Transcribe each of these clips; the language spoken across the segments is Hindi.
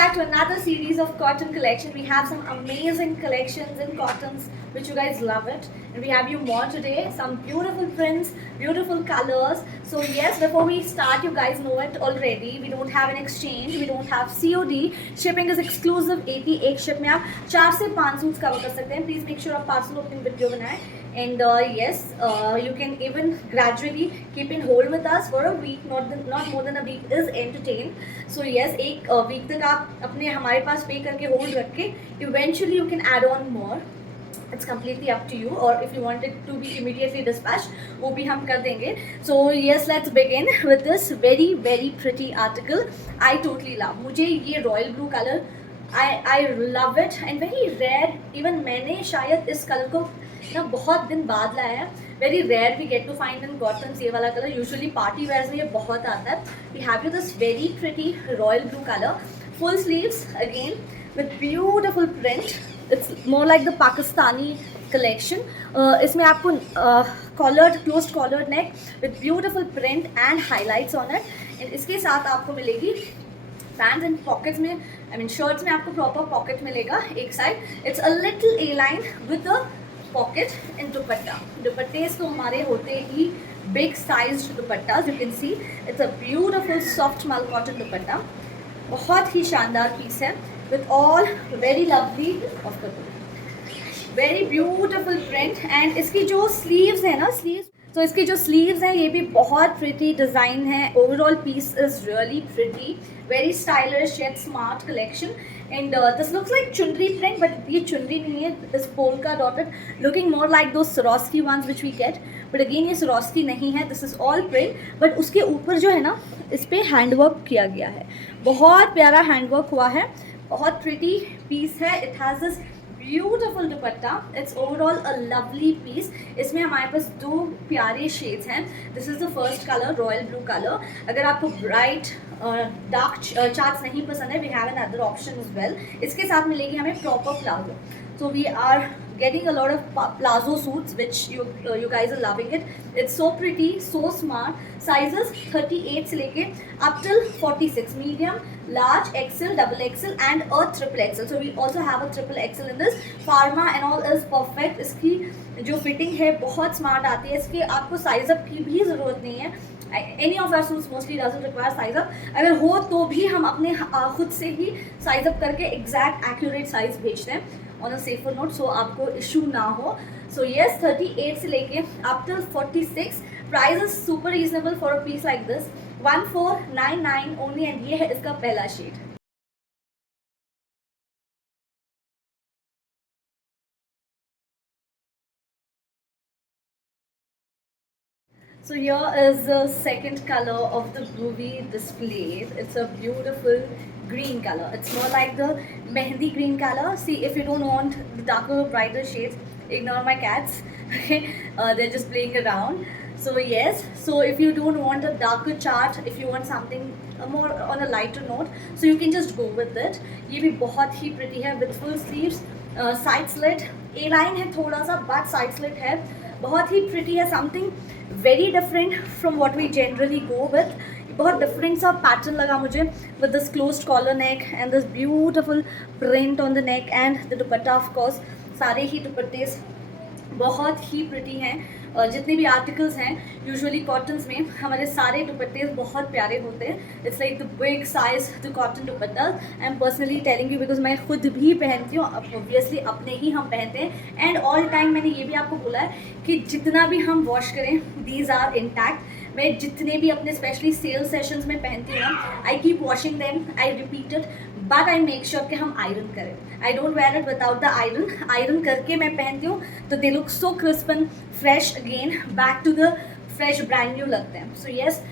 back to another series of cotton collection. We have some amazing collections in cottons which you guys love it, and we have you more today. Some beautiful prints, beautiful colors. So yes, before we start, you guys know it already, we don't have an exchange, we don't have COD. Shipping is exclusive 80. एक शिप में आप 4 से 5 सूट्स कवर कर सकते हैं. प्लीज मेक श्योर आप पार्सल ओपनिंग वीडियो बनाएं. And yes, you can even gradually keep in hold with us for a week, not more than a week is entertained. So yes, एक week तक आप अपने हमारे पास पे करके hold रख के eventually you can add on more. It's completely up to you, or if you want it to be immediately dispatched, वो भी हम कर देंगे. So yes, let's begin with this very pretty article. I totally love. मुझे ये royal blue color, I love it and very rare. Even मैंने शायद इस कलर को ना बहुत दिन बाद लाया है. Very rare we get to find in cottons ये वाला कलर. यूजुअली पार्टी वेयर्स में ये बहुत आता है. We have you this very pretty royal blue colour. Full sleeves again with beautiful print. It's more like the Pakistani collection. इसमें आपको collared, closed collared neck with beautiful print and highlights on it. And इसके साथ आपको मिलेगी पैंट्स एंड पॉकेट्स में, आई मीन शर्ट्स में आपको प्रॉपर पॉकेट मिलेगा एक side. It's a little a line with a pocket and dupatta. दुपट्टे तो हमारे होते ही big size dupatta. You can see it's a beautiful soft mul cotton dupatta. बहुत ही शानदार पीस है with all very lovely of the very beautiful print. And इसकी जो स्लीव्स है ना, स्लीव्स, तो इसकी जो स्लीव्स हैं ये भी बहुत प्रिटी डिज़ाइन है. Overall piece is really pretty, very stylish yet smart collection. And this looks like chunri print, but ये चुनरी नहीं है. This polka dotted looking more like those Swarovski ones which we get, but again ये Swarovski नहीं है. This is all print, but उसके ऊपर जो है ना, इस पर हैंडवर्क किया गया है. बहुत प्यारा हैंडवर्क हुआ है. बहुत प्रिटी पीस है. It has this beautiful dupatta. It's overall a lovely piece. इसमें हमारे पास दो प्यारे शेड्स हैं. This is the first colour, royal blue colour. अगर आपको ब्राइट डार्क चार्ट्स नहीं पसंद है, we have another option as well. इसके साथ मिलेगी हमें proper palazzo. So we are getting a lot of plazo suits which you guys are loving it. It's so pretty, so smart. Sizes 38 से लेके up till 46, medium, large, XL, double XL and a triple XL. So we also have a triple XL in this. Pharma and all is perfect. इसकी जो फिटिंग है बहुत स्मार्ट आती है. इसके आपको साइज अप की भी ज़रूरत नहीं है. Any of our suits mostly doesn't require size up. अगर हो तो भी हम अपने खुद से ही साइज अप करके एग्जैक्ट एक्यूरेट साइज भेजते हैं on a safer note, so आपको इशू ना हो. सो येस, 38 से लेके up till 46. Price is super reasonable for a piece like this. 1499 only. And ये है इसका पहला shade. So here is the second color of the movie displayed. It's a beautiful green color. It's more like the mehendi green color. See, if you don't want the darker, brighter shades, ignore my cats. Okay, they're just playing around. So yes, so if you don't want a darker chart, if you want something more on a lighter note, so you can just go with it. ये भी बहुत ही pretty है with full sleeves, side slit, A line है थोड़ा सा, but side slit है. बहुत ही प्रिटी है. Something very different from what we generally go with. बहुत डिफरेंट सा पैटर्न लगा मुझे with this closed collar neck and this beautiful print on the neck and the dupatta. Of course सारे ही दुपट्टे बहुत ही प्रिटी हैं. जितने भी आर्टिकल्स हैं यूजुअली कॉटन्स में, हमारे सारे दुपट्टे बहुत प्यारे होते हैं. It's like the big size the cotton dupatta. I am personally telling you because मैं खुद भी पहनती हूँ. ऑब्वियसली अपने ही हम पहनते हैं. एंड ऑल टाइम मैंने ये भी आपको बोला है कि जितना भी हम वॉश करें, दीज आर इंटैक्ट. मैं जितने भी अपने स्पेशली सेल सेशंस में पहनती हूँ, I keep washing them, I repeat it, but I make sure कि हम आयरन करें. I don't wear it without the iron. Iron करके मैं पहनती हूँ तो they look so crisp and fresh again, back to the fresh brand new लगते हैं. So yes,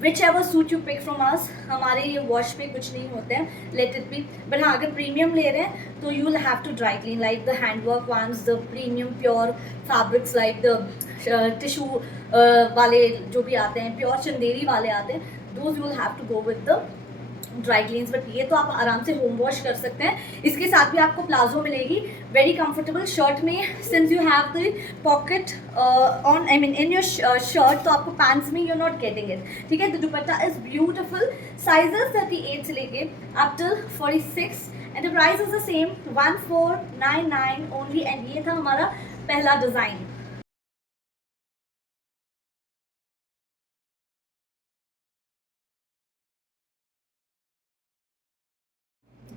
whichever suit you pick from us, हमारे ये वॉश पे कुछ नहीं होते हैं, लेट इट बी. बट हाँ, अगर प्रीमियम ले रहे हैं तो you will have to dry clean like the handwork ones, the premium pure fabrics like the tissue वाले जो भी आते हैं, प्योर चंदेरी वाले आते हैं, those you will have to go with the dry cleans, but ये तो आप आराम से होम वॉश कर सकते हैं। इसके साथ भी आपको प्लाजो मिलेगी, वेरी कंफर्टेबल शर्ट में, since you have the pocket on, I mean in your shirt, तो आपको पैंट्स में यू नॉट गेटिंग इट, ठीक है। The dupatta is beautiful, sizes 38 से लेके up till 46 and the price is the same 1499 only. And ये था हमारा पहला design.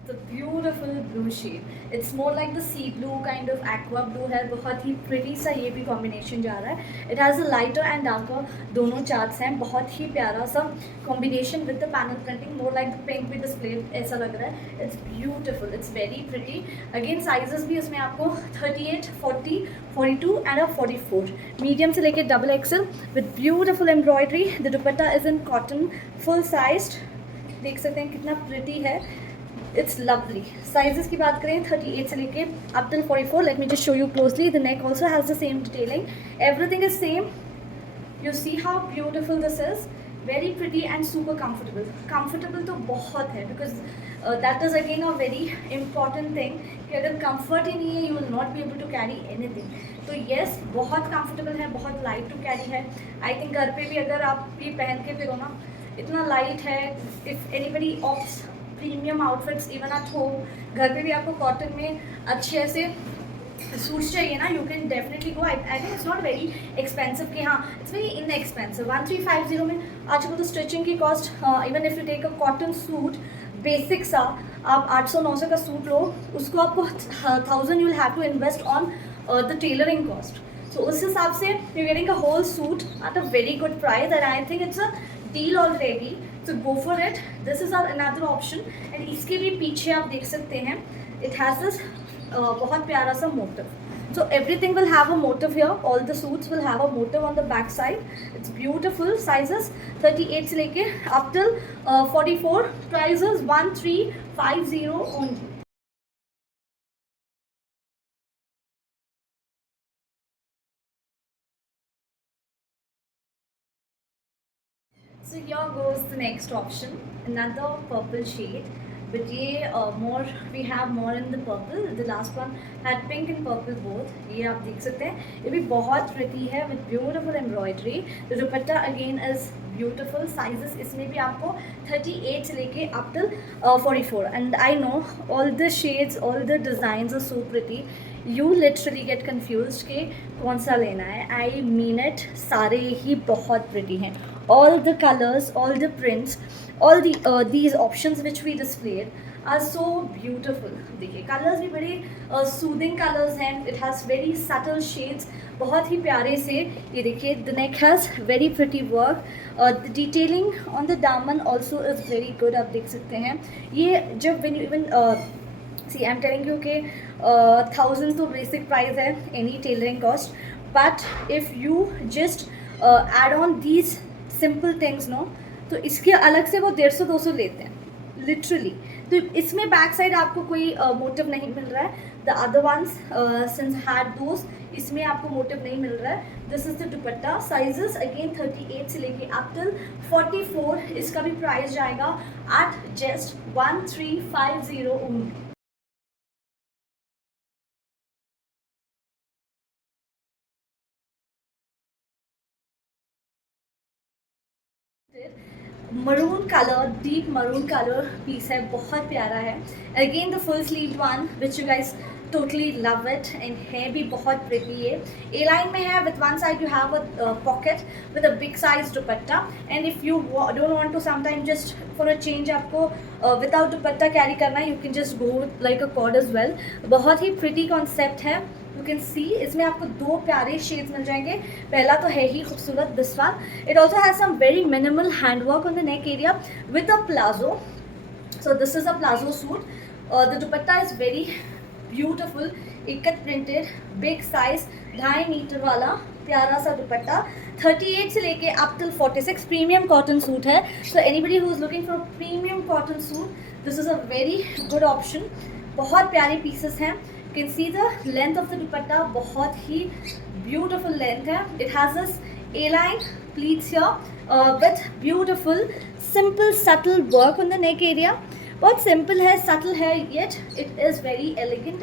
The beautiful blue shade. It's more like the sea blue kind of aqua blue है, बहुत ही pretty सा ये भी combination जा रहा है। It has a lighter and darker दोनों charts हैं, बहुत ही प्यारा सा combination with the panel printing, more like the pink भी displayed ऐसा लग रहा है। It's beautiful, it's very pretty. Again sizes भी इसमें आपको 38, 40, 42 and a 44, medium से लेके double XL with beautiful embroidery. The dupatta is in cotton, full sized, देख सकते हैं कितना pretty है। It's lovely. साइजेस की बात करें 38 से लेके up till 44। Let me just show you closely. The neck also has the same detailing, everything is same. You see how beautiful this is, very pretty and super comfortable. Comfortable तो बहुत है, because that is again a very important thing कि अगर कंफर्ट ही नहीं है you will not be able to carry anything. तो येस, बहुत कंफर्टेबल है, बहुत लाइट टू कैरी है। आई थिंक घर पे भी अगर आप ये पहन के फिरो ना, इतना लाइट है। If anybody opts premium outfits even at home, घर पे भी आपको कॉटन में अच्छे ऐसे सूट्स चाहिए ना, you can definitely go. I think it's not very expensive कि हाँ, इट्स वेरी इनएक्सपेंसिव। 1350 में आजकल तो स्टिचिंग की cost, even if you take a cotton suit basic सा, आप 800-900 का सूट लो, उसको आपको 1000 you will have to invest on the tailoring cost. So उस हिसाब से you getting a whole suit at a very good price, and I think it's a deal already. So go for it. This is our another option. And इसके भी पीछे आप देख सकते हैं, it has this बहुत प्यारा सा motif. So everything will have a motif here. All the suits will have a motif on the back side. It's beautiful. Sizes 38 से लेके up till 44. Prices 1350 only. So here goes the next option, another purple shade, but ये more, we have more in the purple. The last one had pink and purple both. ये आप देख सकते हैं, ये भी बहुत pretty है with beautiful embroidery. The dupatta again is beautiful. Sizes इसमें भी आपको 38 से लेके up till 44. And I know all the shades, all the designs are so pretty. You literally get confused कि कौन सा लेना है. I mean it, सारे ही बहुत pretty हैं. All the colors, all the prints, all the these options which we displayed are so beautiful. देखिए colors भी बड़े soothing colors हैं. It has very subtle shades, बहुत ही प्यारे से. ये देखिए, the neck has very pretty work. The detailing on the daman also is very good. आप देख सकते हैं ये जब when you even see, I'm telling you कि 1000 तो basic price है any tailoring cost, but if you just add on these simple things no, तो इसके अलग से वो 150-200 लेते हैं लिटरली. तो इसमें बैक साइड आपको कोई मोटिव नहीं मिल रहा है. The other ones since had those, इसमें आपको मोटिव नहीं मिल रहा है. This is the dupatta. Sizes again 38 से लेके अप टिल 44. इसका भी प्राइस जाएगा at just 1350 only. Maroon colour, deep maroon colour piece है, बहुत प्यारा है. Again the full sleeve one which you guys totally love it, and है भी बहुत प्रिटी है. ए लाइन में है. With one side you have a pocket with a big size dupatta, and if you don't want to sometime just for a change आपको विदाउट दुपट्टा कैरी करना है, you can just go like a cord as well. बहुत ही प्रिटी कॉन्सेप्ट है. यू कैन सी इसमें आपको दो प्यारे शेड्स मिल जाएंगे. पहला तो है ही खूबसूरत, this one. It also has some very minimal handwork on the neck area with a palazzo. So this is a palazzo suit. The dupatta is very beautiful, ikat printed, big size, 2.5 metre वाला प्यारा सा दुपट्टा. 38 से लेके up till 46. Premium cotton suit है. So anybody who is looking for premium cotton suit, this is a very good option. बहुत प्यारे पीसेस हैं. Can see the length of the दुपट्टा, बहुत ही ब्यूटिफुल लेंथ है. It has this A-line pleats here with beautiful, simple, subtle work on the neck area. बहुत सिंपल है, सटल है, yet it is very elegant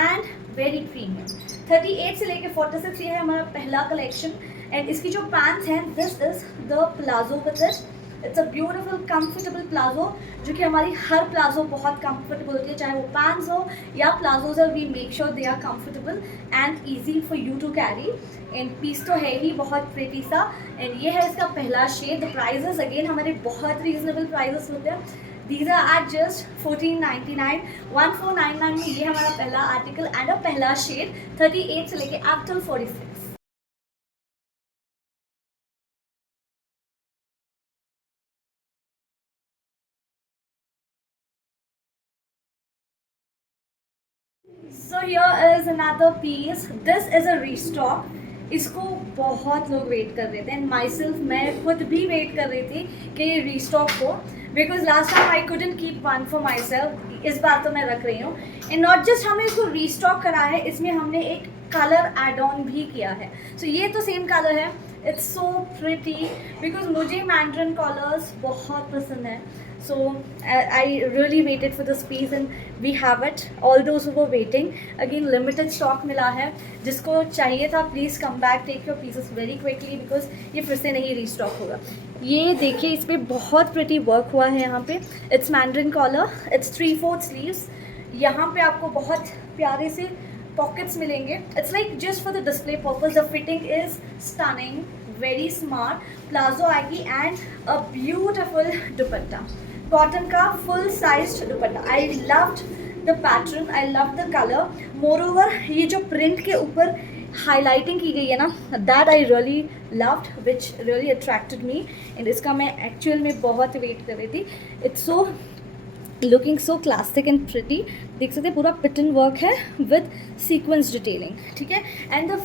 and very premium. 38 से लेके 46 ये है हमारा पहला कलेक्शन एंड इसकी जो पैंट्स हैं this is the palazzo with it. It's a beautiful comfortable palazzo जो कि हमारी हर प्लाजो बहुत कंफर्टेबल होती है, चाहे वो पैंट्स हो या प्लाजोज है. We make sure they are comfortable and easy for you to carry. And piece तो है ही बहुत प्रेटी सा एंड ये है इसका पहला शेड. द प्राइजेस अगेन हमारे बहुत रीजनेबल प्राइजेस होते हैं. These are at just 1499, 1499 में ये हमारा पहला आर्टिकल एंड पहला शेड 38 से लेके up till 46. So here is another piece. This is a restock. इसको बहुत लोग वेट कर रहे थे एंड माई सेल्फ मैं खुद भी वेट कर रही थी कि ये रीस्टॉक हो, because last time I couldn't keep one for my self. इस बार तो मैं रख रही हूँ. एंड नॉट जस्ट हमने इसको रीस्टॉक करा है, इसमें हमने एक कलर एड ऑन भी किया है. सो ये तो सेम कलर है. इट्स सो प्रिटी बिकॉज मुझे मैंड्रिन कलर्स बहुत पसंद है. So I really waited for this piece and we have it. All those who were waiting, again limited stock मिला है. जिसको चाहिए था please come back, take your pieces very quickly because ये फिर से नहीं restock होगा. ये देखिए इस पर बहुत pretty work हुआ है यहाँ पे. It's mandarin collar, it's 3/4 sleeves. यहाँ पे आपको बहुत प्यारे से पॉकेट्स मिलेंगे. It's like just for the display purpose. The fitting is stunning, very smart. Palazzo आएगी and a beautiful dupatta. Cotton का full size dupatta. I loved the pattern, I love the colour. Moreover ये जो प्रिंट के ऊपर हाईलाइटिंग की गई है ना, that I really loved which really attracted me. And इसका मैं एक्चुअल में बहुत वेट कर रही थी. It's so looking so classic and pretty. देख सकते हैं पूरा पिटन वर्क है विद सीक्वेंस डिटेलिंग. ठीक है. And the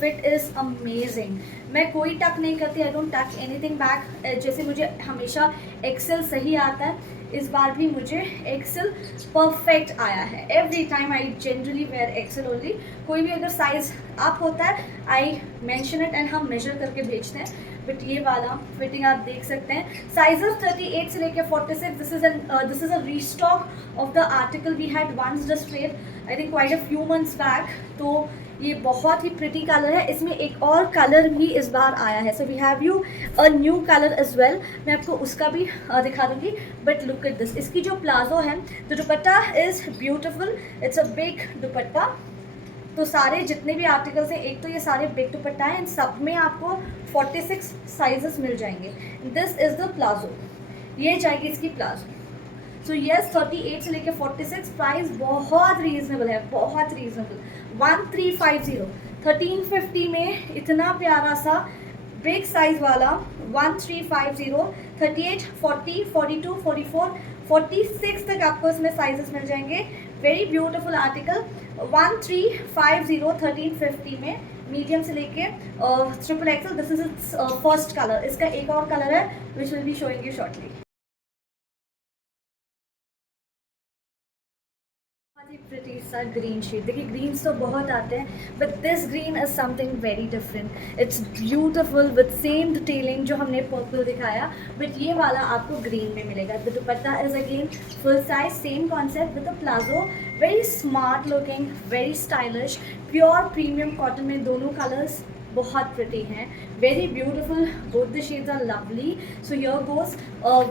fit is amazing. मैं कोई टक नहीं करती. आई डोंट टक एनीथिंग बैक. जैसे मुझे हमेशा एक्सेल सही आता है, इस बार भी मुझे एक्सेल परफेक्ट आया है. Every time I generally wear XL only. कोई भी अगर साइज अप होता है आई मेंशन इट एंड हम मेजर करके भेजते हैं. बट ये वाला फिटिंग आप देख सकते हैं. साइजेस 38 से लेकर 46. This is a restock of the article we had once displayed I think quite a few months back. तो ये बहुत ही प्रिटी कलर है. इसमें एक और कलर भी इस बार आया है. So we have you a new colour as well. मैं आपको उसका भी दिखा दूंगी. But look at this. इसकी जो प्लाजो है, the dupatta is beautiful. It's a big dupatta. तो सारे जितने भी आर्टिकल्स हैं, एक तो ये सारे बिग दुपट्टा हैं. सब में आपको 46 साइजेस मिल जाएंगे. This is the palazzo. ये जाएगी इसकी प्लाजो. सो येस 38 से लेकर 46. प्राइस बहुत रीजनेबल है, बहुत रीजनेबल. 1350. 1350 में इतना प्यारा सा बिग साइज वाला 1350. 38, 40, 42, 44, 46 तक आपको इसमें साइजेस मिल जाएंगे. Very beautiful article. 1350 1350 में मीडियम से लेके triple axle. This is it's first colour. इसका एक और कलर है which will be showing you shortly. Pretty सा ग्रीन शेड. देखिए ग्रीन्स तो बहुत आते हैं but this green is something very different. It's beautiful with same detailing जो हमने पर्पल दिखाया, बट ये वाला आपको ग्रीन में मिलेगा. The dupatta is again full size, same concept with the palazzo. Very smart looking, very stylish, pure premium cotton में दोनों कलर्स बहुत प्रिटी हैं. Very beautiful. Both the shades are lovely. So your goes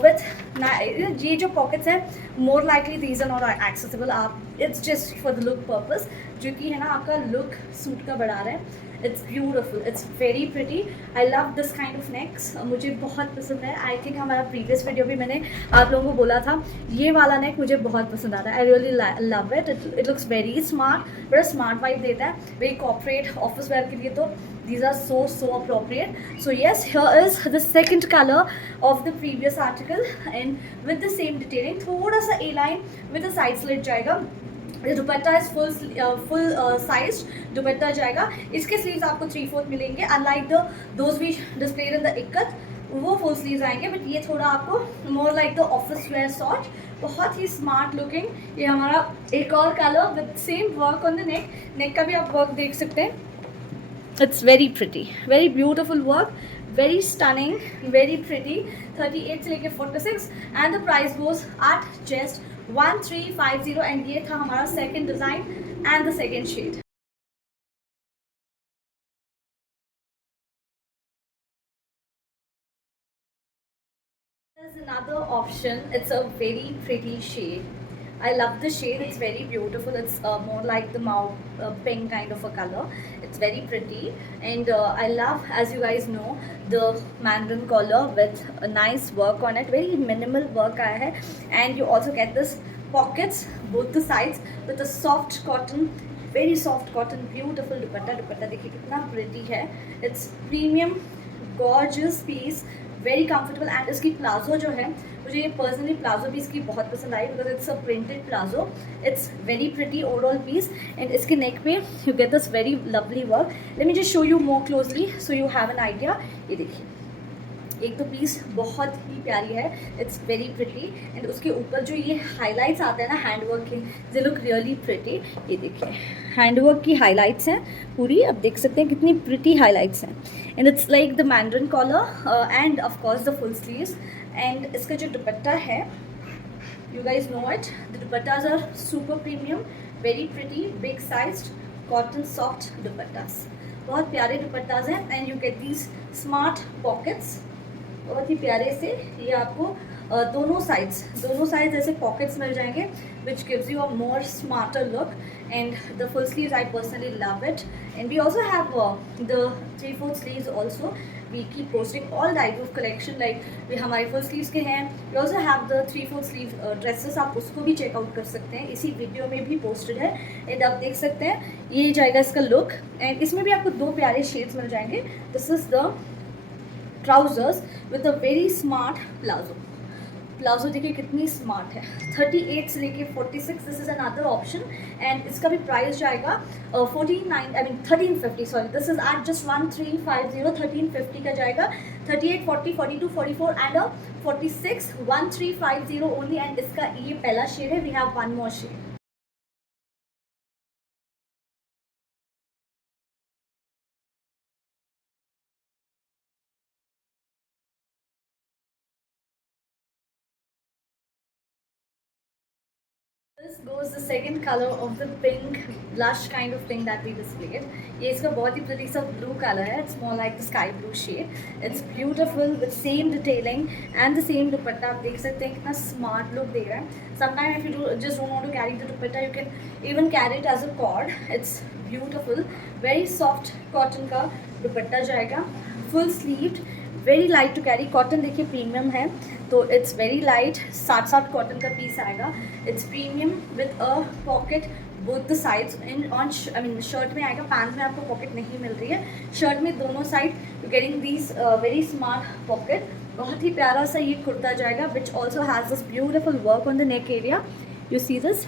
with ये जो पॉकेट्स हैं, more likely these are not accessible. आप it's just for the look purpose, जो कि है ना आपका लुक सूट का बढ़ा रहा है. It's beautiful. It's very pretty. I love this kind of next. मुझे बहुत पसंद है. आई थिंक हमारा प्रीवियस वीडियो भी मैंने आप लोगों को बोला था, ये वाला नेक मुझे बहुत पसंद आता है. I really love it. It looks very smart, बड़ा स्मार्ट वाइब देता है. वेरी कॉर्पोरेट ऑफिस वेयर के लिए तो these are so appropriate. So yes, here is the second color of the previous article and with the same detailing. थोड़ा सा A line with a side slit जाएगा. Dupatta is full size dupatta जाएगा. इसके स्लीव्स आपको 3/4 मिलेंगे. Unlike the those we displayed in the ikat, वो फुल स्लीव्स आएंगे. बट ये थोड़ा आपको more like the office wear sort. बहुत ही स्मार्ट लुकिंग. ये हमारा एक और colour with same work on the neck. Neck का भी आप वर्क देख सकते हैं. It's very pretty, very beautiful work, very stunning, very pretty. 38 से लेके 46 and the price goes at just 1350 and ये था हमारा second design and the second shade. There's another option. It's a very pretty shade. I love the shade. It's very beautiful. It's more like the mauve pink kind of a color. It's very pretty, and I love, as you guys know, the mandarin collar with a nice work on it. Very minimal work I hai, and you also get this pockets both the sides with a soft cotton. Very soft cotton, beautiful dupatta. Dupatta देखिए कितना pretty है. It's premium, gorgeous piece. Very comfortable and इसकी प्लाजो जो है मुझे ये पर्सनली प्लाजो भी इसकी बहुत पसंद आई because it's a printed palazzo. It's very pretty overall piece and इसके नेक पे you get this very lovely work. Let me just show you more closely so you have an idea. ये देखिए एक तो पीस बहुत ही प्यारी है. इट्स वेरी प्रिटी एंड उसके ऊपर जो ये हाईलाइट्स आते हैं ना हैंडवर्क के, दे लुक रियली प्रिटी. ये देखिए हैंडवर्क की हाईलाइट्स हैं पूरी. अब देख सकते हैं कितनी प्रिटी हाईलाइट्स हैं. And it's like the mandarin collar and of course the full sleeves. And इसका जो दुपट्टा है, you guys know it, the dupattas are super premium, very pretty, big sized cotton soft dupattas. बहुत प्यारे दुपट्टास हैं and you get these smart pockets. बहुत ही प्यारे से ये आपको दोनों साइड्स ऐसे पॉकेट्स मिल जाएंगे which gives you a more smarter look. And the full sleeves I personally love it. And we also have the 3/4 sleeves also. We keep posting all type of collection like we हमारे फुल स्लीव्स के हैं. We also have the 3/4 sleeve dresses. आप उसको भी चेकआउट कर सकते हैं, इसी वीडियो में भी पोस्टेड है. एंड आप देख सकते हैं ये जाएगा इसका लुक. एंड इसमें भी आपको दो प्यारे शेड्स मिल जाएंगे. This is the trousers with a very smart palazzo. Palazzo देखिए कितनी स्मार्ट है. 38 से लेके 46. This is another option and इसका भी प्राइस जाएगा 1350. Sorry, this is at just 1350. 1350 का जाएगा. 38, 40, 42, 44 एंड 46 1350 ओनली. एंड इसका ये पहला शेड है. We have one more shade. This goes the second color of the pink blush kind of pink that we displayed. ये इसका बहुत ही pretty सा blue color है. It's more like the sky blue shade. It's beautiful with same detailing and the same dupatta. आप देख सकते हैं कितना smart look दे रहा है. Sometimes if you just don't want to carry the dupatta, you can even carry it as a cord. It's beautiful. Very soft cotton का दुपट्टा जाएगा. Full sleeved. Very light to carry. Cotton देखिए प्रीमियम है तो इट्स वेरी लाइट. 60 कॉटन का पीस आएगा. It's premium with a pocket both the sides. In on shirt में आएगा. पैंट में आपको पॉकेट नहीं मिल रही है. शर्ट में दोनों side you getting these very smart pocket. बहुत ही प्यारा सा ये कुर्ता जाएगा which also has this beautiful work on the neck area. You see this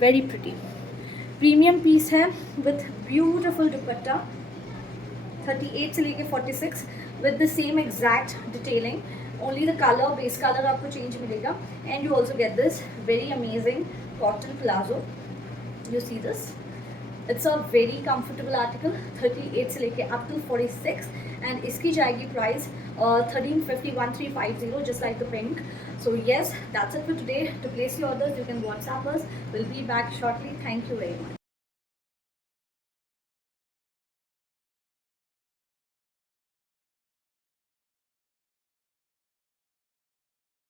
very pretty premium piece है विथ ब्यूटिफुल दुपट्टा. 38 से लेके 46 with the same exact detailing. Only the color, base color आपको change मिलेगा. And you also get this very amazing cotton palazzo. You see this? It's a very comfortable article. 38 से लेके up to 46 and इसकी जाएगी price 1350 1350 just like the pink. So yes, that's it for today. To place your orders, you can WhatsApp us. We'll be back shortly. Thank you very much.